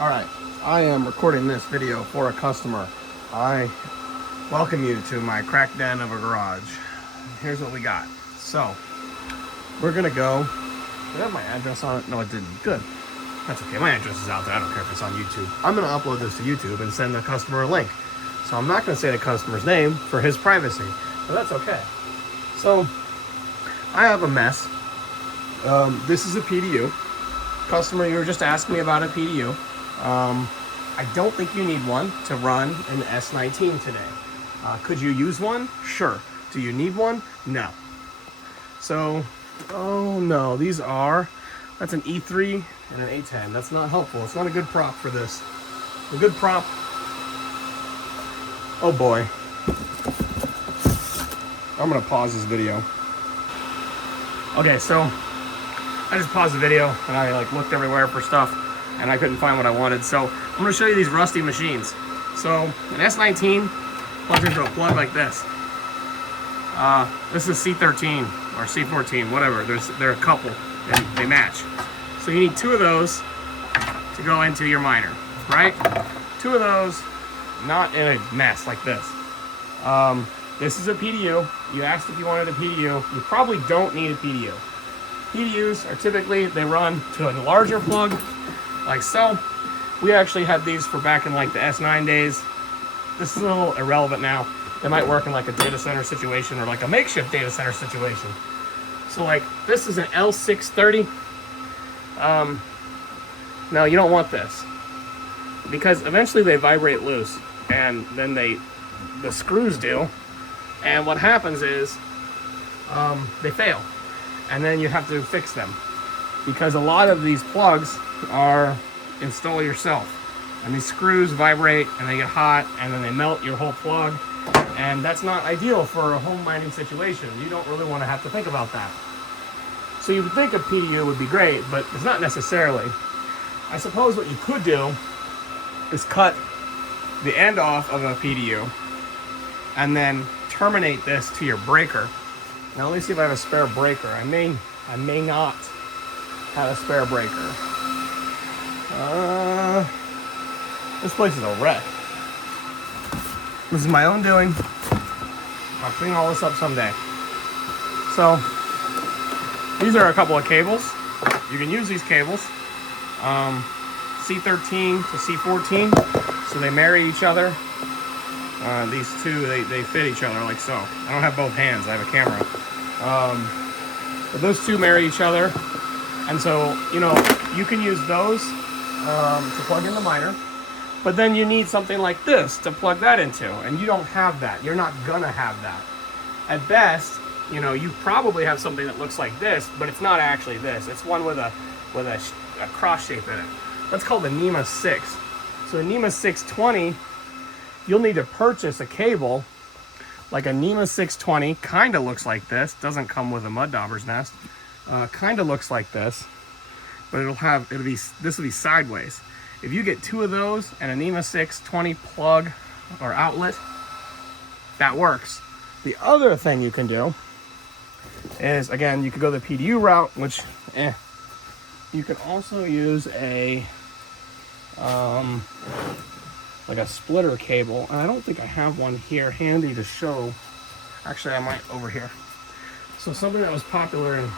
All right, I am recording this video for a customer. I welcome you to my crack den of a garage. Here's what we got. So, we're gonna go. Did I have my address on it? No, it didn't. Good. That's okay. My address is out there. I don't care if it's on YouTube. I'm gonna upload this to YouTube and send the customer a link. So I'm not gonna say the customer's name for his privacy, but that's okay. So, I have a mess. This is a PDU. Customer, you were just asking me about a PDU. I don't think you need one to run an S19 today. Could you use one? Sure. Do you need one? No. So, oh no, that's an E3 and an A10. That's not helpful. It's not a good prop for this. A good prop, oh boy. I'm gonna pause this video. Okay, so I just paused the video and I looked everywhere for stuff and I couldn't find what I wanted. So I'm gonna show you these rusty machines. So an S19 plugs into a plug like this. This is C13 or C14, whatever. They're a couple and they match. So you need two of those to go into your miner, right? Two of those, not in a mess like this. This is a PDU. You asked if you wanted a PDU. You probably don't need a PDU. PDUs are typically, they run to a larger plug, like so. We actually had these for back in the S9 days. This is a little irrelevant now. They might work in a data center situation or a makeshift data center situation. So this is an L630. Now you don't want this because eventually they vibrate loose and then the screws do. And what happens is they fail. And then you have to fix them because a lot of these plugs are install yourself, and these screws vibrate and they get hot and then they melt your whole plug, and that's not ideal for a home mining situation. You don't really want to have to think about that. So you would think a PDU would be great, but it's not necessarily. I suppose what you could do is cut the end off of a PDU and then terminate this to your breaker. Now let me see if I have a spare breaker. I may not have a spare breaker. This place is a wreck. This is my own doing. I'll clean all this up someday. So these are a couple of cables. You can use these cables. C13 to C14. So they marry each other. These two, they fit each other like so. I don't have both hands, I have a camera. But those two marry each other. And so, you can use those to plug in the miner. But then you need something like this to plug that into. And you don't have that. You're not gonna have that. At best, you probably have something that looks like this, but it's not actually this. It's one with a cross shape in it. That's called the NEMA 6. So the NEMA 620, you'll need to purchase a cable like a NEMA 620. Kind of looks like this. Doesn't come with a mud dauber's nest. Kind of looks like this, but this will be sideways. If you get two of those and a NEMA 620 plug or outlet, that works. The other thing you can do is, again, you could go the PDU route, which you can also use a splitter cable, and I don't think I have one here handy to show. Actually, I might over here. So something that was popular in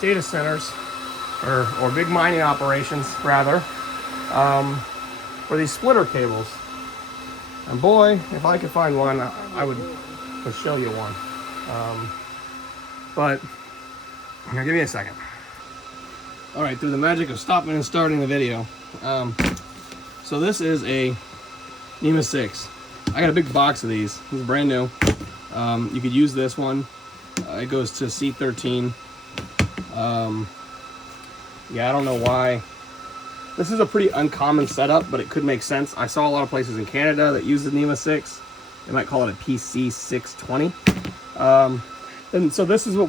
data centers or big mining operations rather, were these splitter cables. And boy, if I could find one, I would show you one. But here, give me a second. All right, through the magic of stopping and starting the video. So this is a NEMA 6. I got a big box of these. This is brand new. You could use this one. It goes to C13. Yeah, I don't know why. This is a pretty uncommon setup, but it could make sense. I saw a lot of places in Canada that use the NEMA 6. They might call it a PC 620. And so this is what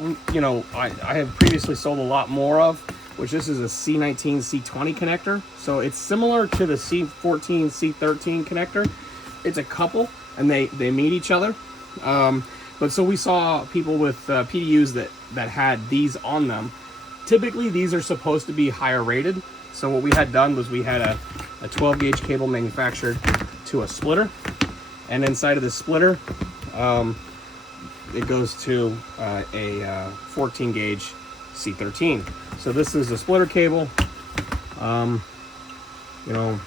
I have previously sold a lot more of, which this is a C19, C20 connector. So it's similar to the C14, C13 connector. It's a couple, and they meet each other. But so we saw people with PDUs that had these on them. Typically, these are supposed to be higher rated. So what we had done was we had a 12 gauge cable manufactured to a splitter, and inside of this splitter, it goes to a 14 gauge C13. So this is the splitter cable. You know,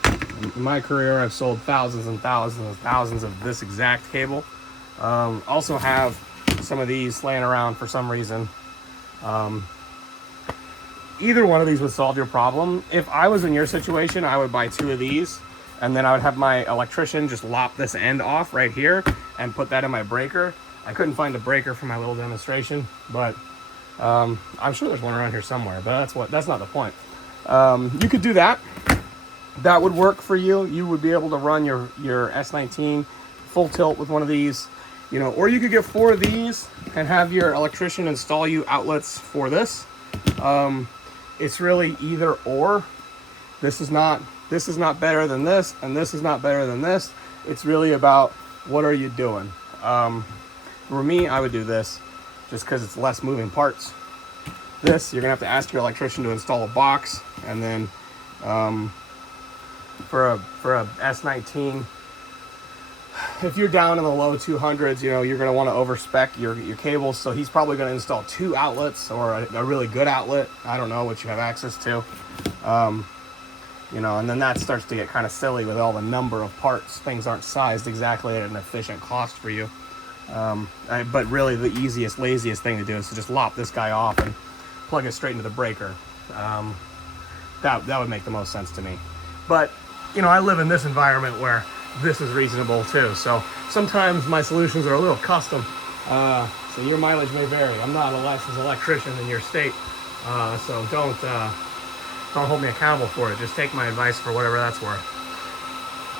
in my career, I've sold thousands and thousands and thousands of this exact cable. Also have some of these laying around for some reason. Either one of these would solve your problem. If I was in your situation, I would buy 2 of these, and then I would have my electrician just lop this end off right here and put that in my breaker. I couldn't find a breaker for my little demonstration, but I'm sure there's one around here somewhere, but that's not the point. You could do that. That would work for you. You would be able to run your S19 full tilt with one of these, you know, or you could get 4 of these and have your electrician install you outlets for this. It's really either or. This is not better than this, and this is not better than this. It's really about what are you doing. For me, I would do this just because it's less moving parts. This, you're gonna have to ask your electrician to install a box, and then for a S19, if you're down in the low 200s, you know, you're going to want to overspec your cables. So he's probably going to install 2 outlets or a really good outlet. I don't know what you have access to. You know, and then that starts to get kind of silly with all the number of parts. Things aren't sized exactly at an efficient cost for you. But really the easiest, laziest thing to do is to just lop this guy off and plug it straight into the breaker. That would make the most sense to me. But, you know, I live in this environment where this is reasonable too. So sometimes my solutions are a little custom. So your mileage may vary. I'm not a licensed electrician in your state. So don't hold me accountable for it. Just take my advice for whatever that's worth.